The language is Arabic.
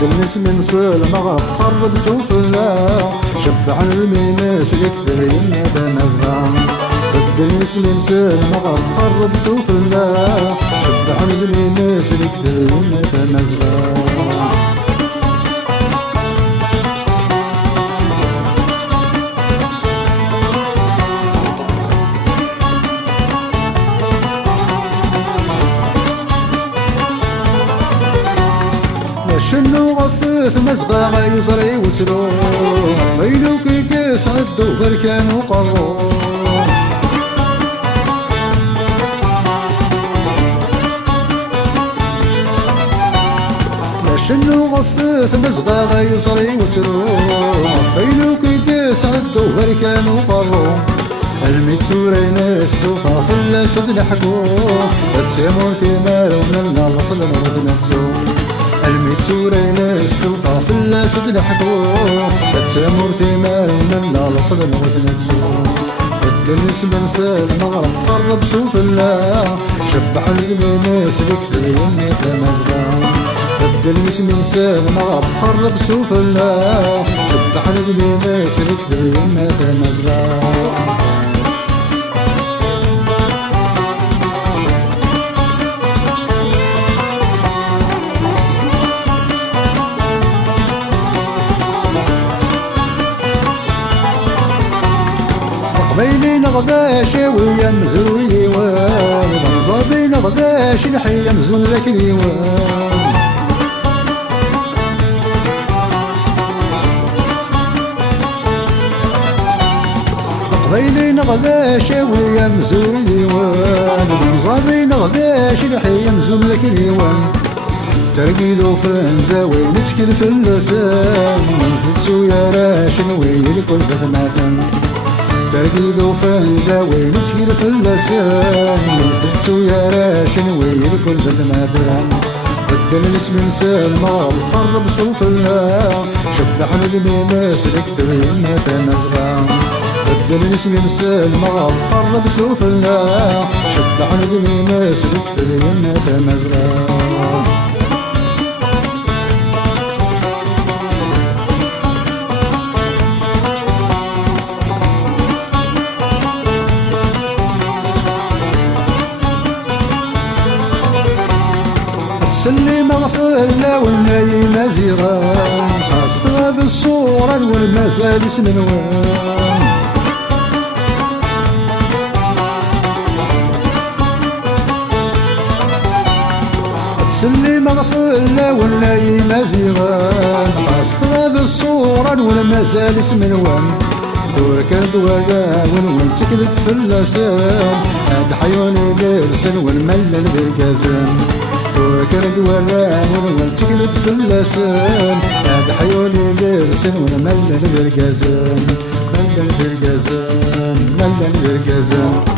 بدل من المغرب قرب سفلى شبع الميمس يكثر يمنا مزغان بدل من المغرب قرب سفلى شبع الميمس يكثر يمنا مزغان شنو غفث مزغا غيزري وسرو فيلو كي كيس عدو بركان وقرو شنو غفث مزغا غيزري وسرو فيلو كي كيس عدو بركان وقرو الميتوري ناس توفى في الاسد نحكو تسيمون في مال ومن الله صلى الله عليه الميتوري ناس توفى في الاسد نحكو تتمر في مال من الله صدم وتنسو الدنيس من المغرب قرب سفلى شبح اليمينيس لكثر يميت مزغان الدنيس من المغرب قرب سفلى شبح اليمينيس لكثر يميت مزغان بيني نغداش ويا مزروي وان نظبي نغداش نحيا مزولك اليوان بيني نغداش ويا مزروي وان نظبي نغداش نحيا مزولك اليوان ترقيدو فان زاوي نتكل في اللسان نفتسو يا راشن ويلي كل خدماتن ترقيدو فان زاوي نتكيل في اللسان نفتسو يا راشن ويلي كل خدماتن بدل الاسم نسى المغرب قرب سفلى شبح الميماس لكثر يمات مزغان بدل الاسم نسى المغرب قرب سفلى شبح الميماس لكثر يمات مزغان سلي مغفلة والناي مزيغان خاصتها بالصورة والمسالس منوان سلي مغفلة والناي مزيغان خاصتها بالصورة والمسالس منوان تركض وقاون وانتكلت في اللسان هاد حيوني درسن والملل بالكازان تركض وقاون وانتكلت في اللسان هاد حيوني درسن والملل بالكازان ملل بالكازان ملل بالكازان